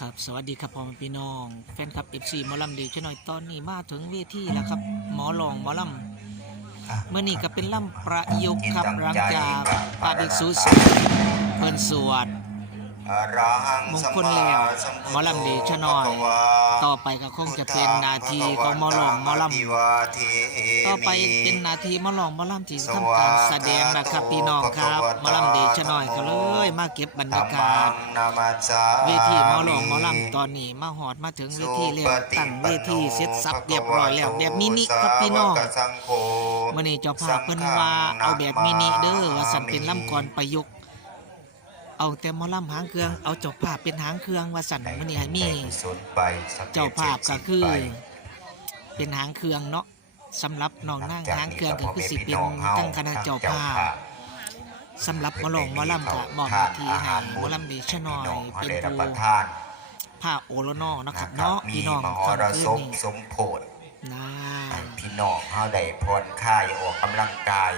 ครับสวัสดีครับพ่อแม่พี่น้อง แฟนคลับ FC หมอลำดีช่วยหน่อยตอนนี้มาถึงเวทีแล้วครับ หมอลองหมอลำเมื่อนี้ก็เป็นลำประยุกต์ครับหลังจากปาดิกสุสเพิ่นสวดมงคลแล้วหมอลำดีชะน้อย ต่อไปก็คงจะเป็นนาทีของหมอลองหมอลำต่อไปเป็นนาทีหมอลองหมอลำที่ทำการแสดงนะครับพี่น้องครับหมอลำดีช่วยหน่อยก็เลย มาเก็บบรรยากาศเวทีหมอหลองหมอลำตอนนี้มาหอดมาถึงเวทีแล้วตั้งเวทีเสร็จสับเรียบร้อยแล้วแบบมินิครับพี่น้องมื่อนี้เจ้าภาพเพิ่นว่าเอาแบบมินิเด้อว่าสันเป็นลำกรประยุกต์เอาแต่หมอลำหางเครื่องเอาเจ้าภาพเป็นหางเครื่องว่าสันมื่อนี้ให้มีเจ้าภาพก็คือ เป็นหางเครื่องเนาะสำหรับน้องนั่งหางเครื่องก็คือสิเป็นตั้งคณะเจ้าภาพ สำหรับมอลองมอลำก็มอบหน้าที่ให้หมอลำดีชะนอยเป็นผู้ผ้าโอโลนอนะครับเนาะพี่น้องมหรคำสคืนนี้สมโพธินะพี่น้องเฮาได้ผ่อนคลายออกกำลังกาย